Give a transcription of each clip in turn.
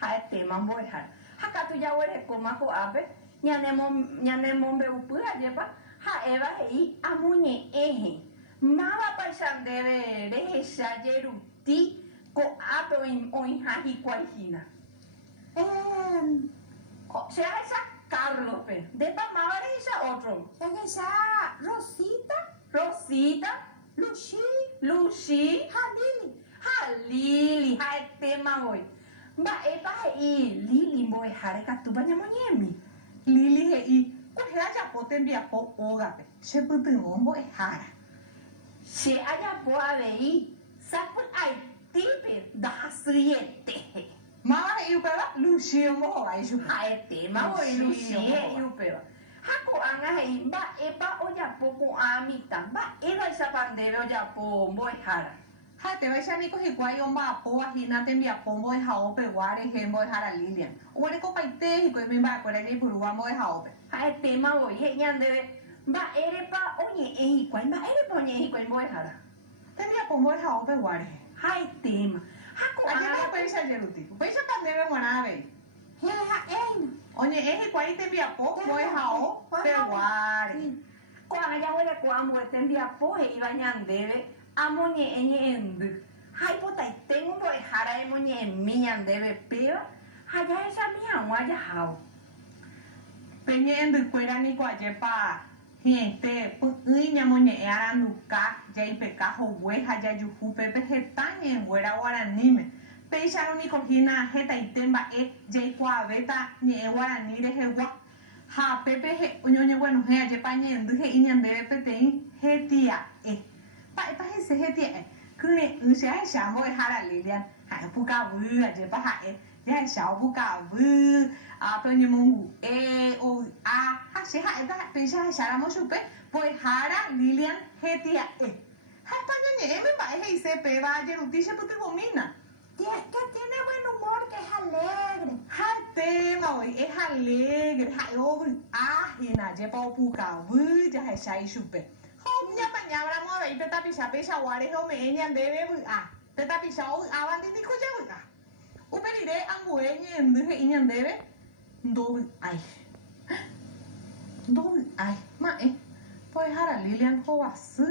haete mambo hara haka tu ya were koma ko abe nyane mombe upura jepa ha eva hei amunye ehe mama paishan debe reja yeruti ko abe oin hahi kwahina se haisa Carlos pe depa mama reja otro se Rosita Lucy Halili haete mamoi ba eta hei Lili mboe hare katuba nyamonyemi Lili hei ko hea pote mbia po ogape se putu ngombo hara se aya boa vei sapul ai tipe da hasriete mama iupeva Lucio mo ai ju haete mamoi Lucy iupeva hako anga hei ba epa oya poco amita ba eva sapandebe oya po mboe hara ha te vai chami ko hikuai omba po ahina te mbia pombo e haope ware hembo hara Lilian ore ko paite hiko me ba ko re purua mo e haope ha tema wo ye nyande ba erepa onye ehi kwai ba erepa onye ehi kwai mo hara te mbia pombo e haope ware ha tema hako anga pa isa jeruti pa isa pandebe mona ve onye ehi kwai te mbia po mo e hao pe ware ko anga ya wele ko amo te mbia po e iba nyande amonye enye endu hai potai tengo bo hara emonye mian debe peo haya esa mia waya hao penye endu kwera ni kwa jepa hiente ui nyamonye aranduka jai peka ho we haya yuhu pepe hetanye wera guaranime peisha ni kohina heta itemba jai kwa beta ni guarani re hewa ha pepe he onye bueno he jepa nye endu he inyandebe petein hetia pa he se hetia kune nse hai shamo e hara Lilian ha puka vu a je pa ha ya shao puka vu a pe ni mungu o a ha se ha da pe sha shara mo supe pues hara Lilian hetia ha pa ni me pa he se pe va je ruti se putu gomina que tiene buen humor, que es alegre. Ha tema hoy es alegre ha o a hina je pa puka vu ja hai shai supe Nya pañabra mo ve peta pisa pesa ware ho me nya debe bu peta pisa o avan di ko ja bu uperire angue nya ndu he nya debe ndo ai ma poi hara Lilian ho asu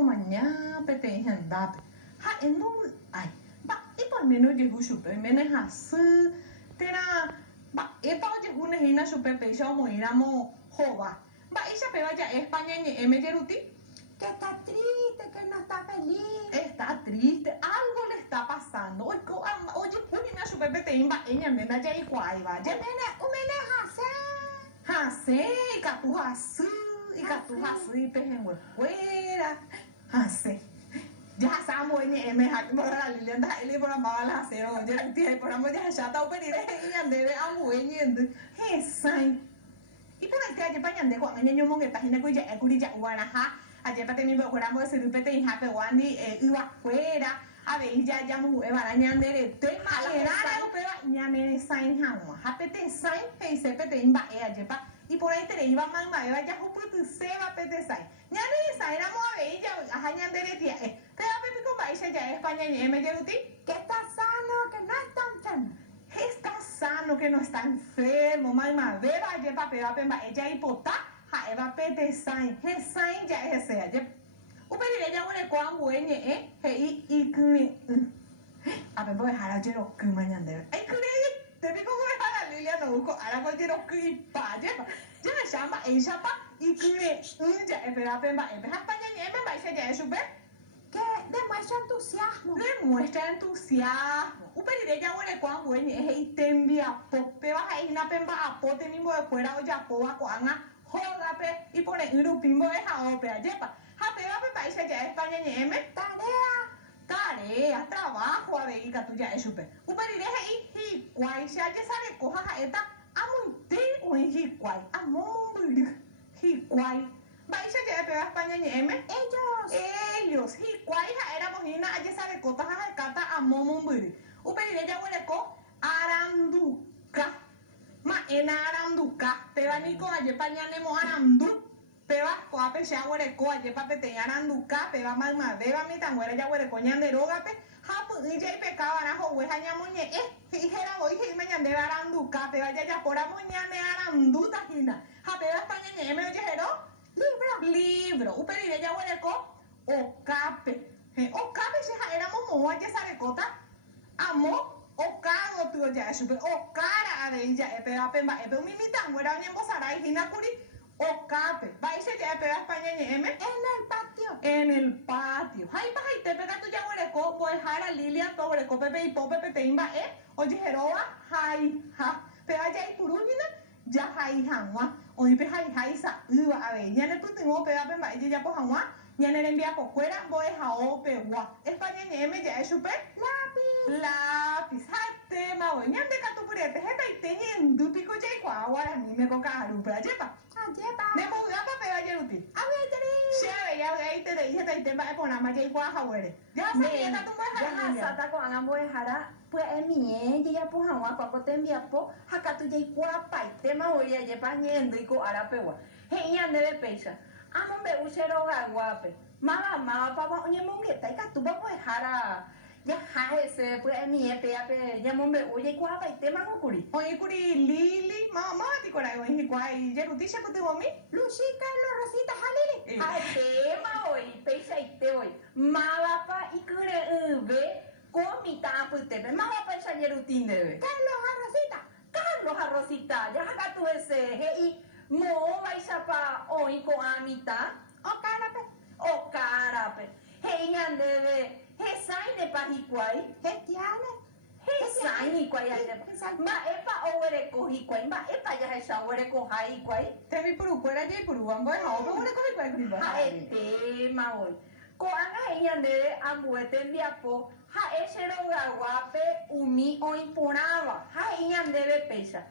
manya pete henda ha endo ai ba ipa meno je hu super mene hasu tera ba epa je hu ne hina super pesa mo iramo ho ba isa pe vaya España ni emejeruti Que está triste, que no está feliz. Está triste, algo le está pasando. Oye, punina su bebé te imba, ella me da ya igual, vaya. Umene Hase, y catu hasu, y pejen fuera. Hase. Ya sabemos en me hack por la Lilian y por la mala hacer, oye, tiene por amor ya ya está pedir ella debe angueñendo. Hesai. Y por ahí te hay pañan de cuando niño monge página que ya curilla guanaja. Ayer para tener mejor amor se repite en happy wandi iba fuera a ver ya mu para ñandere te era pero ñane sign hawa happy te sign hey se pete imba ayer pa y por ahí te iba mamá ya ho putu se va pete sign ñane sign amo a ver ya a ñandere tía pero a ver con país ya España ni me lleruti que está sano que no está enfermo está sano que no está enfermo mamá beba ayer pa pero ella hipota eva pete sign he sign ya ese ayer uperire ya une kwa ngwenye he ikuni a ver voy a dejar ayer o que mañana ay kuni te digo que dejar a Lilian no busco ahora voy a decir o que pa ya me llama ella pa ikuni ya espera pemba ha pa ya me va a ya eso ve que demuestra entusiasmo uperire ya une kwa ngwenye he tembia pope va a ir na pemba a pote ni mo de fuera o ya po a kwanga Jogape y pone grupimbo de jaope ayepa. Japegape país ya España ñeme. Tarea, trabajo a ver que tú ya es super. Uperire y guay se haya sale coja esta amunte o en higuay. Amor higuay. País ya pega España ñeme. Ellos higuay era mojina haya sale cotas a cata amomumburi. Uperire ya huele co aranduca. Ma en aranduka peba ni ko aje pañane mo arandu peba ko ape sha were ko aje pape te aranduka peba ma beba mi tan were ya were ko ñande rogape ha pu ije pe ka bana ho we haña muñe hijera voy ñande aranduka pe vaya ya por amoñane aranduta hina. Ha pe España ñeme oye jero. Libro. Uperi ya hueleko okape. Okape se ja éramos moa ya sabe cota. Amo okado tu ya super okara de ya pe ape ba pe umimita muera ñembo sarai hina kuri okape. Va ese ya pe España ñeme En el patio. en el patio. Hay pa hay te pega tu ya hueleko voy jara Lilia to hueleko pepe y pope pepe imba oye jeroa hay ha. Pe vaya y purunina ya hay hanwa. Oye pe hay sa uva a ver. Ya ne tu tengo pe ape ba ya po hanwa. Ya ne envía por fuera voy a ope wa. España ñeme ya es super lápiz. Hate ma voy. Ñam de catupurete. Heta y teñen du pico ya y ahora ni me coca arupra yepa. Ayepa. Ne po ga pa pe vaya uti. Avetri. Share ya ahí te dije te tema e pona ma ya y kwa hawere. Ya sa ya ta tumba Ya hara. sata ko anga boy hara pues mie ya po hawa ko te envia po hakatu ya kwa pai tema hoy ya pa ñendo y ko arapewa. He ya debe pesa. Amo be usero ga guape. Mama papa oye mongeta y katu ba pues hara. Ya ese pues mie pe ape ya mombe oye kwa pai tema ko kuri. Oye kuri Lili mama ti kora yo ni kwa y ya ruti se puti mami. Lucica, Rosita, Halili. Ai tema hoy pesa ite hoy. Mama pa ikure ube komita putebe. Mama pa sa yerutin debe. Carlos, Rosita. Carlos Arrocita, ya hakatu ese he mo vaisa pa oi ko amita O carape. o carape. He ñandebe he saine pa hikwai. Gestiane. He saine kwai ya. Ma epa owere ko hikwai. Ma epa ya he shawere ko hai kwai. Te mi puru kwera ya y puru ambo ha ope wole ko mi kwa kuri ba. Ha ete ma oi. Ko anga he ñandebe ambuete mbiapo. Ha ese roga guape umi oi poraba. Ha ñandebe pesa.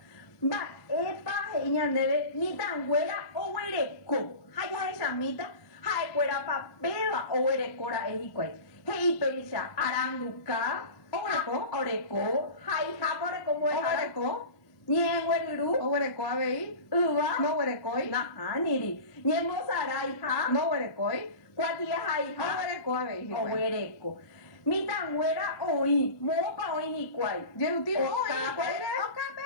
Ba epa he ñandebe ni tan güera owere ko. Ha ya esa mita. Ha ekwera pa beba owere kora ehikwai. He ipesa aranduka. Oreko. Oreko. Hai hapore como es Oreko. Ñengweriru. Oreko abei. Uva. No orekoi. Na aniri. Ñembosarai ha. No orekoi. Cuatia hai ha. Oreko abei. Owereko. Mitanguera oi. Mopa oi ni kwai. Yeruti oi.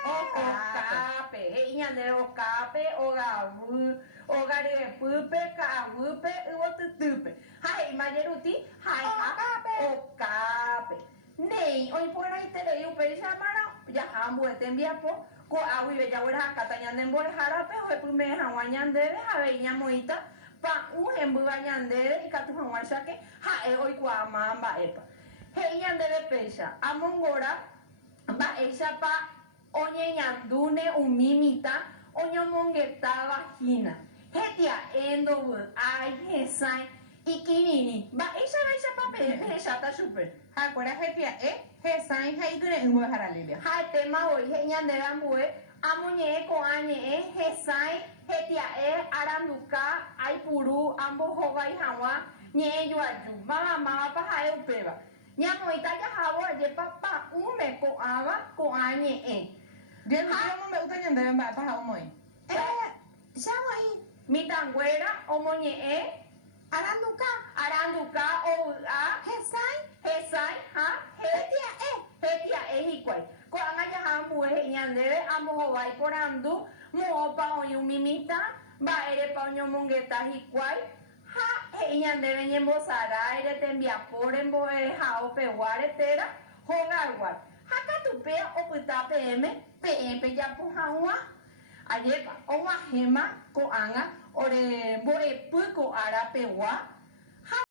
Okape. He ñande okape. Ogavu. Ogare pupe. Kawupe. Uotutupe. Hai mayeruti. Hai ha. Okape. Nei. Oi por ahí te leí un perishamara. Ya hambu etembiapo. Ko awi bella wera hakata ñande mboe harape. Hoi pume hawañande. Habe ñamoita. Pa un embu bañandere y katu hawañake. Ha e oi kwa mamba epa. He ñandere pesa. Amongora. Ba esa pa oñe ñandune umimita. Oño mongeta vagina. Hetia endo ay hesai. Ikinini. Ba esa pa esa ta super. Ha kwera hetia he sain ha igre ngo hara Lilia. Ha tema hoy he ñandere ambue. Amuñe ko añe hesai. Hetia aranduka ay puru ambo hoga y hawa. Nye yuayu. Mama pa ha upeba. Ñamoita ya hawa ye papa ume ko ava ko añe Yeruti mo me uta ñande ba pa ha moi. Llamo ahí. Mitanguera omoñe Aranduca. o a Gesai. hesai ha hetia hikwai. Ko anga ya hambu he ñandere amo hobai por amdu mo pa oñu mimita ba ere pa oñu mongeta hikwai. Ha he ñandere ñembosara ere tembia por embo ha o peguare tera hogarwar. Hakatupea oputa PM ya puhawa. Ayepa, oma hema ko anga ore boe puko ara pewa.